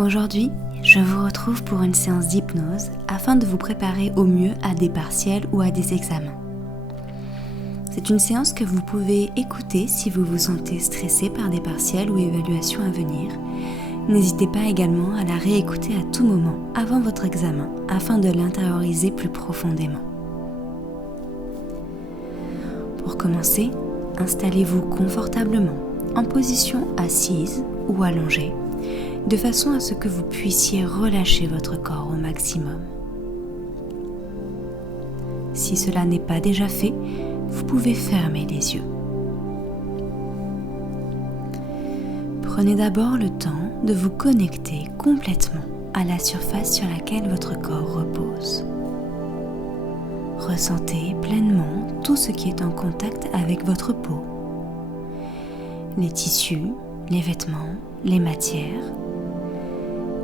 Aujourd'hui, je vous retrouve pour une séance d'hypnose afin de vous préparer au mieux à des partiels ou à des examens. C'est une séance que vous pouvez écouter si vous vous sentez stressé par des partiels ou évaluations à venir. N'hésitez pas également à la réécouter à tout moment avant votre examen afin de l'intérioriser plus profondément. Pour commencer, installez-vous confortablement en position assise ou allongée, de façon à ce que vous puissiez relâcher votre corps au maximum. Si cela n'est pas déjà fait, vous pouvez fermer les yeux. Prenez d'abord le temps de vous connecter complètement à la surface sur laquelle votre corps repose. Ressentez pleinement tout ce qui est en contact avec votre peau. Les tissus, les vêtements, les matières.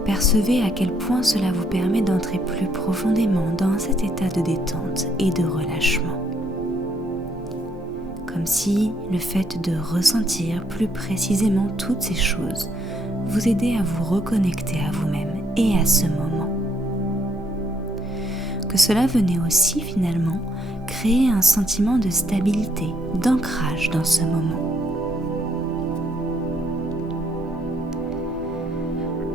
Percevez à quel point cela vous permet d'entrer plus profondément dans cet état de détente et de relâchement. Comme si le fait de ressentir plus précisément toutes ces choses vous aidait à vous reconnecter à vous-même et à ce moment. Que cela venait aussi finalement créer un sentiment de stabilité, d'ancrage dans ce moment.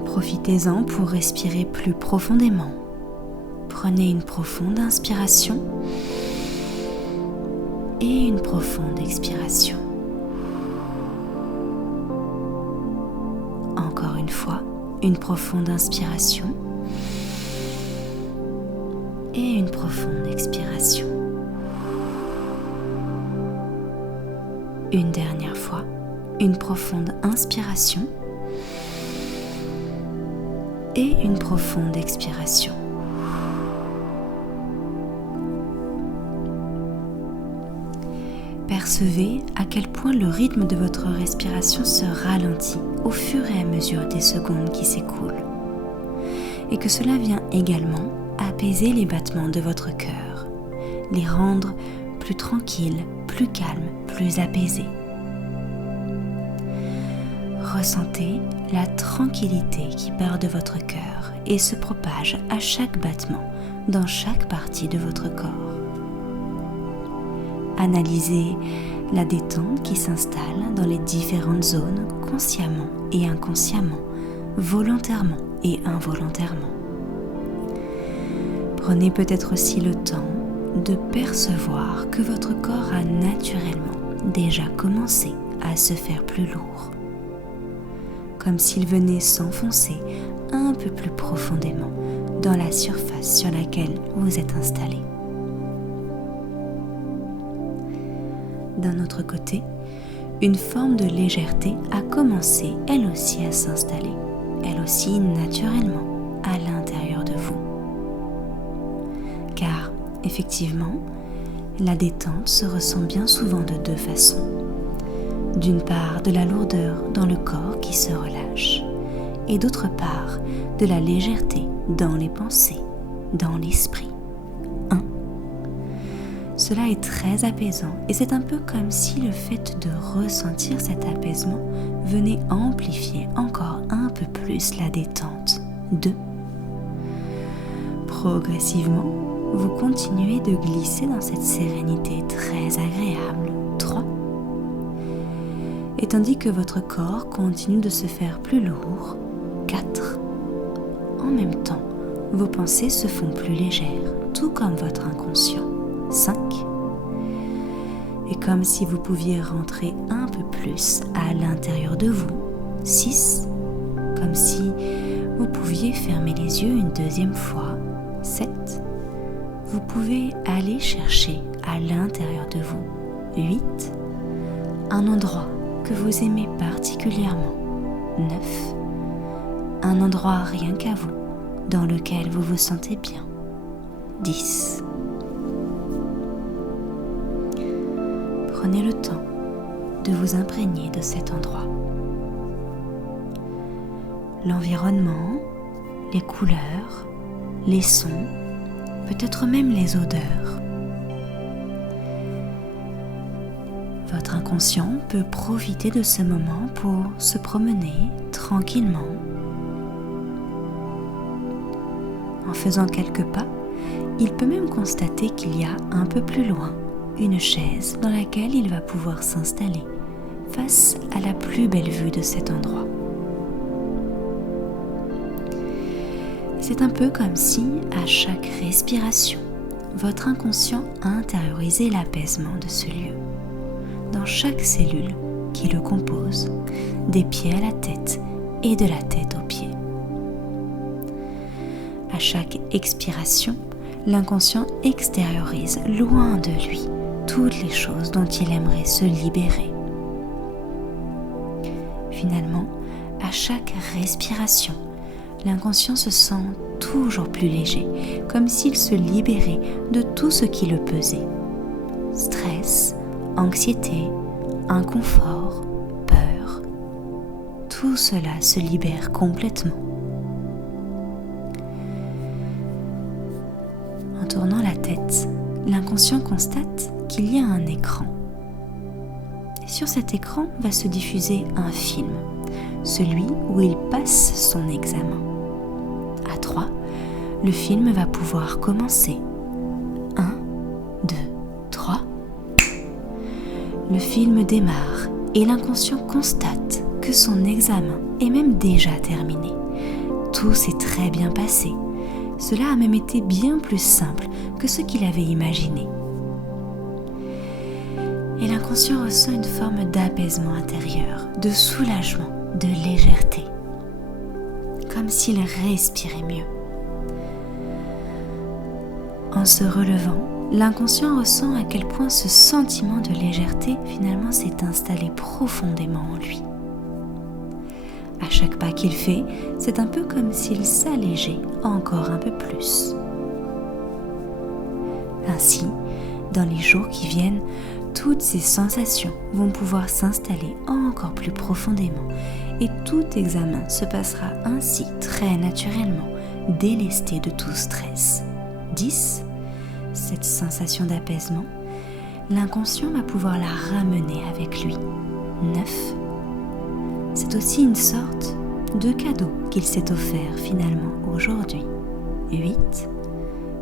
Profitez-en pour respirer plus profondément. Prenez une profonde inspiration et une profonde expiration. Encore une fois, une profonde inspiration et une profonde expiration. Une dernière fois, une profonde inspiration et une profonde expiration. Percevez à quel point le rythme de votre respiration se ralentit au fur et à mesure des secondes qui s'écoulent, et que cela vient également apaiser les battements de votre cœur, les rendre plus tranquilles, plus calmes, plus apaisés. Ressentez la tranquillité qui part de votre cœur et se propage à chaque battement dans chaque partie de votre corps. Analysez la détente qui s'installe dans les différentes zones consciemment et inconsciemment, volontairement et involontairement. Prenez peut-être aussi le temps de percevoir que votre corps a naturellement déjà commencé à se faire plus lourd, comme s'il venait s'enfoncer un peu plus profondément dans la surface sur laquelle vous êtes installé. D'un autre côté, une forme de légèreté a commencé elle aussi à s'installer, elle aussi naturellement à l'intérieur de vous. Car, effectivement, la détente se ressent bien souvent de deux façons. D'une part, de la lourdeur dans le corps qui se relâche, et d'autre part, de la légèreté dans les pensées, dans l'esprit. Cela est très apaisant et c'est un peu comme si le fait de ressentir cet apaisement venait amplifier encore un peu plus la détente. 2. Progressivement, vous continuez de glisser dans cette sérénité très agréable. 3. Et tandis que votre corps continue de se faire plus lourd. 4. En même temps, vos pensées se font plus légères, tout comme votre inconscient. 5. Et comme si vous pouviez rentrer un peu plus à l'intérieur de vous. 6. Comme si vous pouviez fermer les yeux une deuxième fois. 7. Vous pouvez aller chercher à l'intérieur de vous. 8. Un endroit que vous aimez particulièrement. 9. Un endroit rien qu'à vous, dans lequel vous vous sentez bien. 10. Prenez le temps de vous imprégner de cet endroit. L'environnement, les couleurs, les sons, peut-être même les odeurs. Votre inconscient peut profiter de ce moment pour se promener tranquillement, En faisant quelques pas, il peut même constater qu'il y a un peu plus loin une chaise dans laquelle il va pouvoir s'installer face à la plus belle vue de cet endroit. C'est un peu comme si, à chaque respiration, votre inconscient a intériorisé l'apaisement de ce lieu, dans chaque cellule qui le compose, des pieds à la tête et de la tête aux pieds. À chaque expiration, l'inconscient extériorise loin de lui toutes les choses dont il aimerait se libérer. Finalement, à chaque respiration, l'inconscient se sent toujours plus léger, comme s'il se libérait de tout ce qui le pesait. Stress, anxiété, inconfort, peur, tout cela se libère complètement. En tournant la tête, l'inconscient constate qu'il y a un écran. Et sur cet écran va se diffuser un film, celui où il passe son examen. À 3, le film va pouvoir commencer. 1, 2, 3. Le film démarre et l'inconscient constate que son examen est même déjà terminé. Tout s'est très bien passé. Cela a même été bien plus simple que ce qu'il avait imaginé. Et l'inconscient ressent une forme d'apaisement intérieur, de soulagement, de légèreté, comme s'il respirait mieux. En se relevant, l'inconscient ressent à quel point ce sentiment de légèreté finalement s'est installé profondément en lui. À chaque pas qu'il fait, c'est un peu comme s'il s'allégeait encore un peu plus. Ainsi, dans les jours qui viennent, toutes ces sensations vont pouvoir s'installer encore plus profondément et tout examen se passera ainsi très naturellement, délesté de tout stress. 10. Cette sensation d'apaisement, l'inconscient va pouvoir la ramener avec lui. 9. C'est aussi une sorte de cadeau qu'il s'est offert finalement aujourd'hui. 8.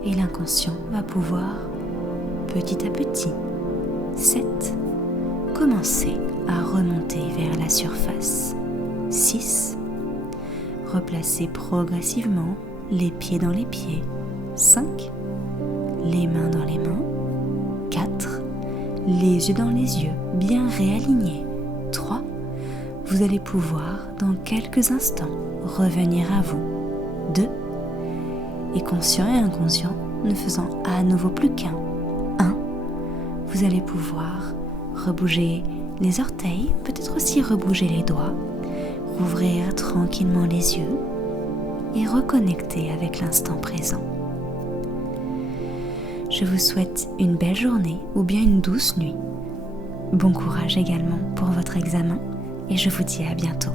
Et l'inconscient va pouvoir, petit à petit, 7. Commencer à remonter vers la surface. 6. Replacer progressivement les pieds dans les pieds. 5. Les mains dans les mains. 4. Les yeux dans les yeux, bien réalignés. 3. Vous allez pouvoir, dans quelques instants, revenir à vous. 2. Et conscient et inconscient, ne faisant à nouveau plus qu'un. 1. Vous allez pouvoir rebouger les orteils, peut-être aussi rebouger les doigts, rouvrir tranquillement les yeux et reconnecter avec l'instant présent. Je vous souhaite une belle journée ou bien une douce nuit. Bon courage également pour votre examen et je vous dis à bientôt.